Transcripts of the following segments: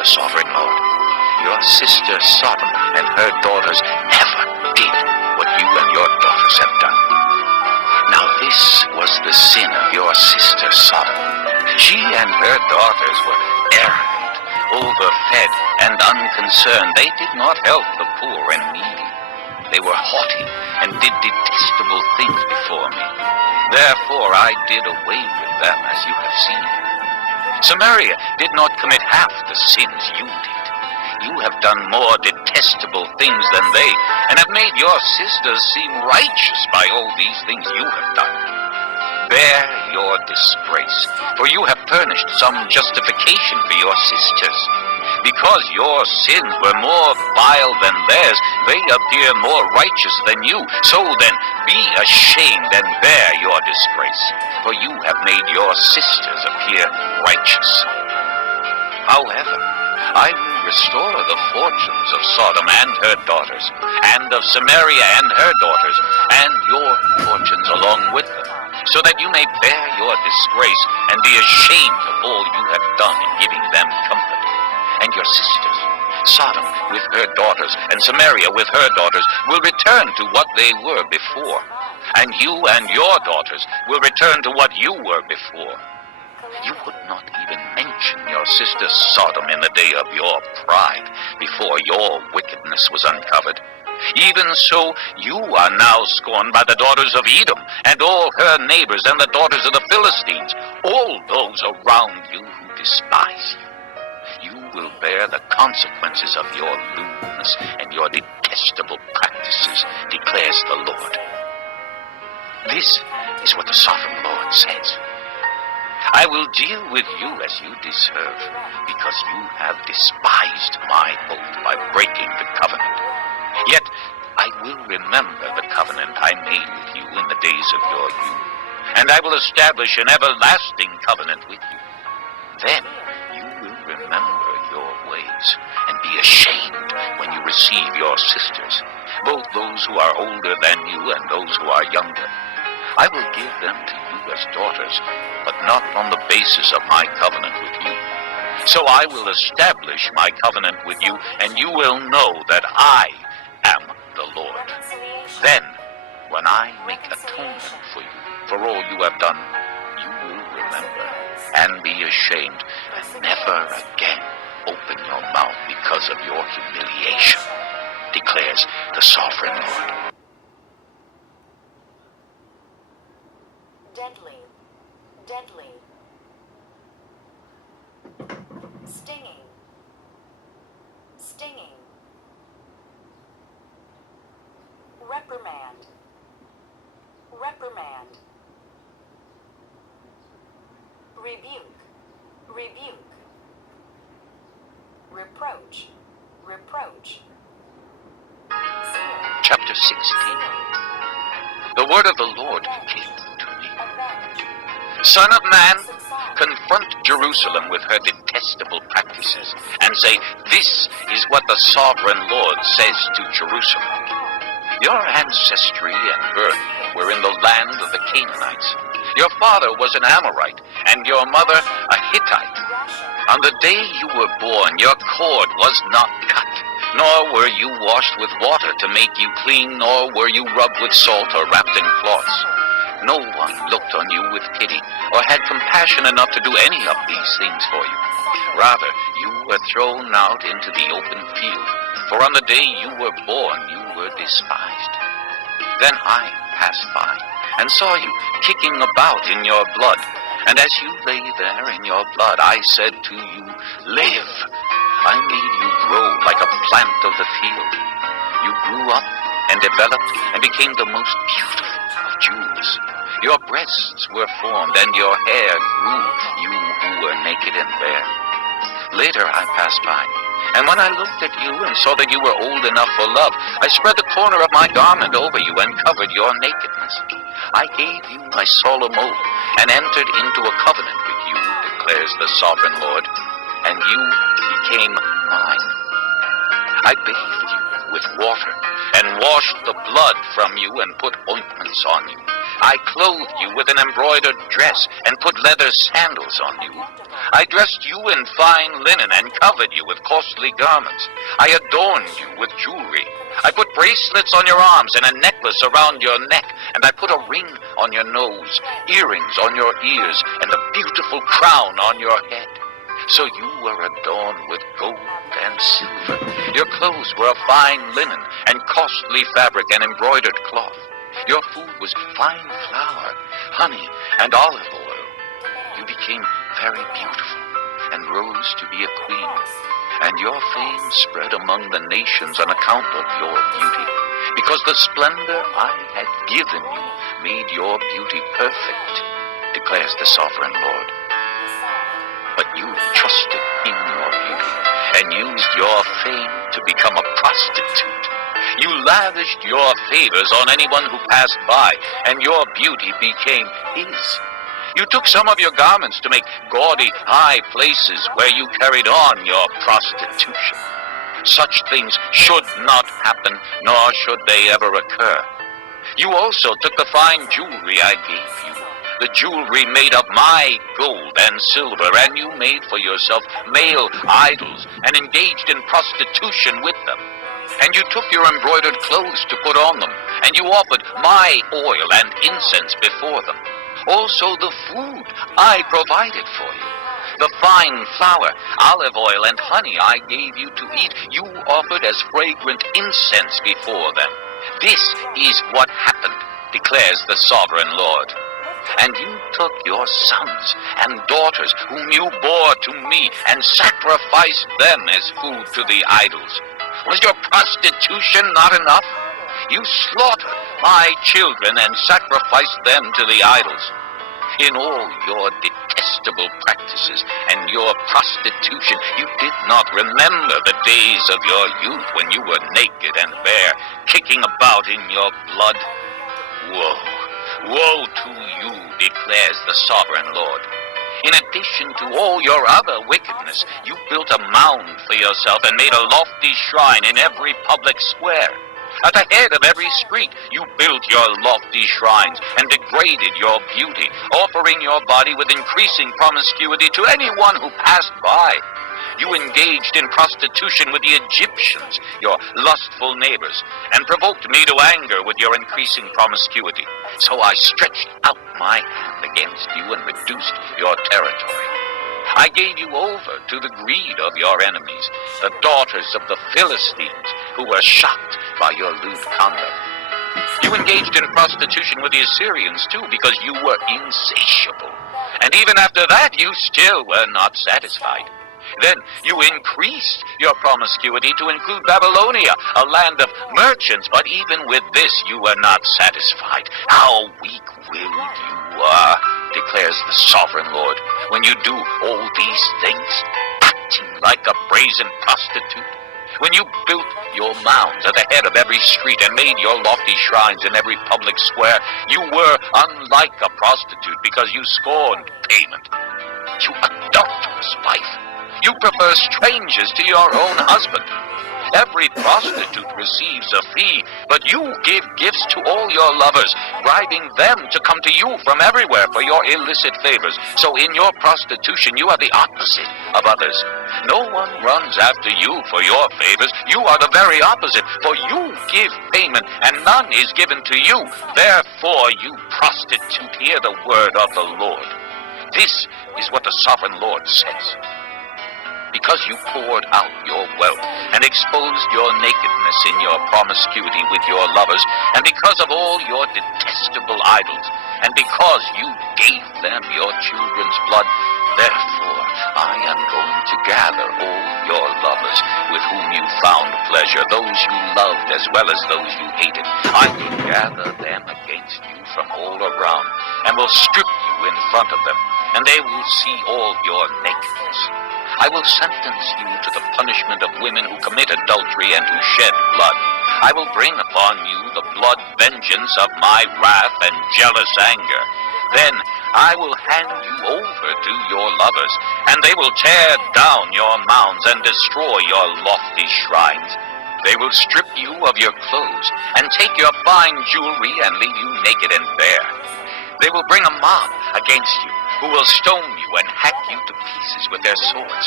the sovereign Lord. Your sister Sodom and her daughters never did what you and your daughters have done. Now this was the sin of your sister Sodom. She and her daughters were arrogant, overfed, and unconcerned. They did not help the poor and needy. They were haughty and did detestable things before me. Therefore I did away with them, as you have seen. Samaria did not commit half the sins you did. You have done more detestable things than they, and have made your sisters seem righteous by all these things you have done. Bear your disgrace, for you have furnished some justification for your sisters. Because your sins were more vile than theirs, they appear more righteous than you. So then, be ashamed and bear your disgrace, for you have made your sisters appear righteous. However, I will restore the fortunes of Sodom and her daughters, and of Samaria and her daughters, and your fortunes along with them, so that you may bear your disgrace and be ashamed of all you have done in giving them comfort. And your sisters, Sodom with her daughters, and Samaria with her daughters, will return to what they were before. And you and your daughters will return to what you were before. You would not even mention your sister Sodom in the day of your pride, before your wickedness was uncovered. Even so, you are now scorned by the daughters of Edom, and all her neighbors, and the daughters of the Philistines, all those around you who despise you. You will bear the consequences of your lewdness and your detestable practices, declares the Lord. This is what the sovereign Lord says. I will deal with you as you deserve, because you have despised my oath by breaking the covenant. Yet I will remember the covenant I made with you in the days of your youth, and I will establish an everlasting covenant with you. Then you will remember your ways and be ashamed when you receive your sisters, both those who are older than you and those who are younger. I will give them to you as daughters, but not on the basis of my covenant with you. So I will establish my covenant with you, and you will know that I am the Lord. Then, when I make atonement for you, for all you have done, you will remember and be ashamed, and never again open your mouth because of your humiliation, declares the sovereign Lord. Deadly, deadly, stinging, stinging, reprimand, reprimand, rebuke, rebuke, reproach, reproach. Chapter 16. The word of the Lord came to me. Son of man, confront Jerusalem with her detestable practices, and say, this is what the sovereign Lord says to Jerusalem. Your ancestry and birth were in the land of the Canaanites. Your father was an Amorite, and your mother a Hittite. On the day you were born, your cord was not cut, nor were you washed with water to make you clean, nor were you rubbed with salt or wrapped in cloths. No one looked on you with pity, or had compassion enough to do any of these things for you. Rather, you were thrown out into the open field, for on the day you were born, you were despised. Then I passed by, and saw you kicking about in your blood. And as you lay there in your blood, I said to you, live. I made you grow like a plant of the field. You grew up and developed and became the most beautiful of jewels. Your breasts were formed and your hair grew, you who were naked and bare. Later I passed by, and when I looked at you and saw that you were old enough for love, I spread the corner of my garment over you and covered your nakedness. I gave you my solemn oath and entered into a covenant with you, declares the sovereign Lord, and you became mine. I bathed you with water and washed the blood from you and put ointments on you. I clothed you with an embroidered dress and put leather sandals on you. I dressed you in fine linen and covered you with costly garments. I adorned you with jewelry. I put bracelets on your arms and a necklace around your neck, and I put a ring on your nose, earrings on your ears, and a beautiful crown on your head. So you were adorned with gold and silver. Your clothes were of fine linen and costly fabric and embroidered cloth. Your food was fine flour, honey, and olive oil. You became very beautiful and rose to be a queen. And your fame spread among the nations on account of your beauty, because the splendor I had given you made your beauty perfect, declares the sovereign Lord. But you trusted in your beauty and used your fame to become a prostitute. You lavished your favors on anyone who passed by, and your beauty became his. You took some of your garments to make gaudy high places where you carried on your prostitution. Such things should not happen, nor should they ever occur. You also took the fine jewelry I gave you, the jewelry made of my gold and silver, and you made for yourself male idols and engaged in prostitution with them. And you took your embroidered clothes to put on them, and you offered my oil and incense before them. Also the food I provided for you, the fine flour, olive oil, and honey I gave you to eat, you offered as fragrant incense before them. This is what happened, declares the sovereign Lord. And you took your sons and daughters whom you bore to me and sacrificed them as food to the idols. Was your prostitution not enough? You slaughtered my children and sacrificed them to the idols. In all your detestable practices and your prostitution, you did not remember the days of your youth when you were naked and bare, kicking about in your blood. Woe, woe to you, declares the sovereign Lord. In addition to all your other wickedness, you built a mound for yourself and made a lofty shrine in every public square. At the head of every street, you built your lofty shrines and degraded your beauty, offering your body with increasing promiscuity to anyone who passed by. You engaged in prostitution with the Egyptians, your lustful neighbors, and provoked me to anger with your increasing promiscuity. So I stretched out my hand against you and reduced your territory. I gave you over to the greed of your enemies, the daughters of the Philistines, who were shocked by your lewd conduct. You engaged in prostitution with the Assyrians, too, because you were insatiable. And even after that, you still were not satisfied. Then you increased your promiscuity to include Babylonia, a land of merchants, but even with this you were not satisfied. How weak-willed you are, declares the sovereign Lord, when you do all these things, acting like a brazen prostitute. When you built your mounds at the head of every street and made your lofty shrines in every public square, you were unlike a prostitute because you scorned payment. You adulterous wife! You prefer strangers to your own husband. Every prostitute receives a fee, but you give gifts to all your lovers, bribing them to come to you from everywhere for your illicit favors. So in your prostitution, you are the opposite of others. No one runs after you for your favors. You are the very opposite, for you give payment, and none is given to you. Therefore, you prostitute, hear the word of the Lord. This is what the sovereign Lord says. Because you poured out your wealth and exposed your nakedness in your promiscuity with your lovers, and because of all your detestable idols, and because you gave them your children's blood, therefore I am going to gather all your lovers with whom you found pleasure, those you loved as well as those you hated. I will gather them against you from all around, and will strip you in front of them, and they will see all your nakedness. I will sentence you to the punishment of women who commit adultery and who shed blood. I will bring upon you the blood vengeance of my wrath and jealous anger. Then I will hand you over to your lovers, and they will tear down your mounds and destroy your lofty shrines. They will strip you of your clothes and take your fine jewelry and leave you naked and bare. They will bring a mob against you, who will stone you and hack you to pieces with their swords.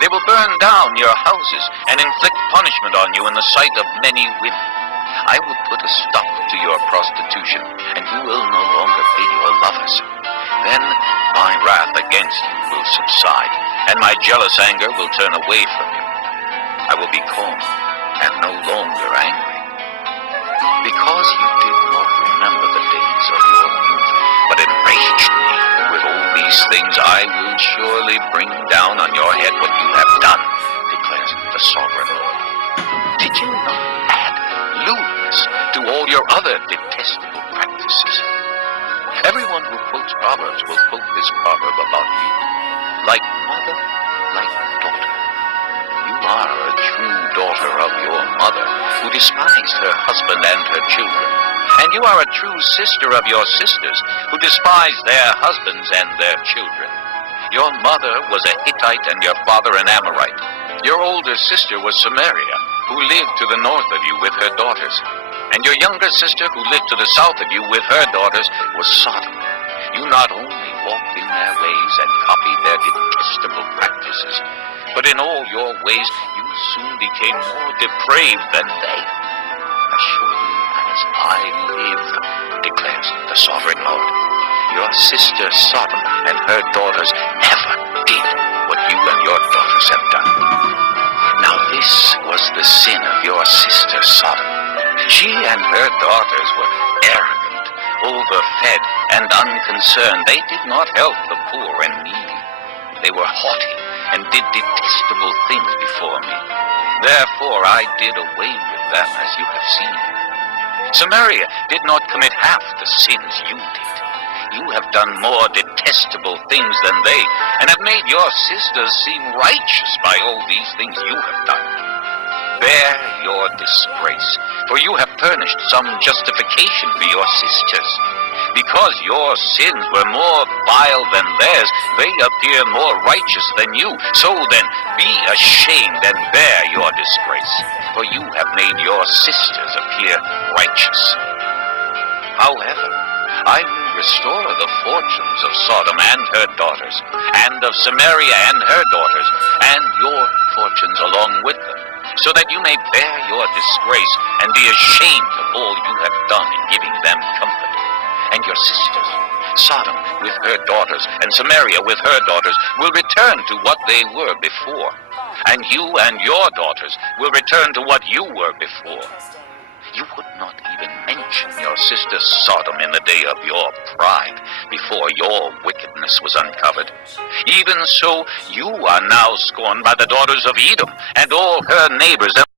They will burn down your houses and inflict punishment on you in the sight of many women. I will put a stop to your prostitution, and you will no longer pay your lovers. Then my wrath against you will subside, and my jealous anger will turn away from you. I will be calm and no longer angry. Because you did not remember the days of your youth, but enraged me with all these things, I will surely bring down on your head what you have done, declares the sovereign Lord. Did you not add lewdness to all your other detestable practices? Everyone who quotes Proverbs will quote this proverb about you. Like mother, like daughter. You are a true daughter of your mother, who despised her husband and her children. And you are a true sister of your sisters, who despise their husbands and their children. Your mother was a Hittite and your father an Amorite. Your older sister was Samaria, who lived to the north of you with her daughters. And your younger sister, who lived to the south of you with her daughters, was Sodom. You not only walked in their ways and copied their detestable practices, but in all your ways you soon became more depraved than they. As surely as I live, declares the sovereign Lord, your sister Sodom and her daughters never did what you and your daughters have done. Now this was the sin of your sister Sodom. She and her daughters were arrogant, overfed, and unconcerned. They did not help the poor and needy. They were haughty and did detestable things before me. Therefore I did away with them, as you have seen. Samaria did not commit half the sins you did. You have done more detestable things than they, and have made your sisters seem righteous by all these things you have done. Bear your disgrace, for you have furnished some justification for your sisters. Because your sins were more vile than theirs, they appear more righteous than you. So then, be ashamed and bear your disgrace, for you have made your sisters appear righteous. However, I will restore the fortunes of Sodom and her daughters, and of Samaria and her daughters, and your fortunes along with them, so that you may bear your disgrace and be ashamed of all you have done in giving them comfort. And your sisters, Sodom with her daughters, and Samaria with her daughters, will return to what they were before. And you and your daughters will return to what you were before. You would not even mention your sister Sodom in the day of your pride, before your wickedness was uncovered. Even so, you are now scorned by the daughters of Edom and all her neighbors.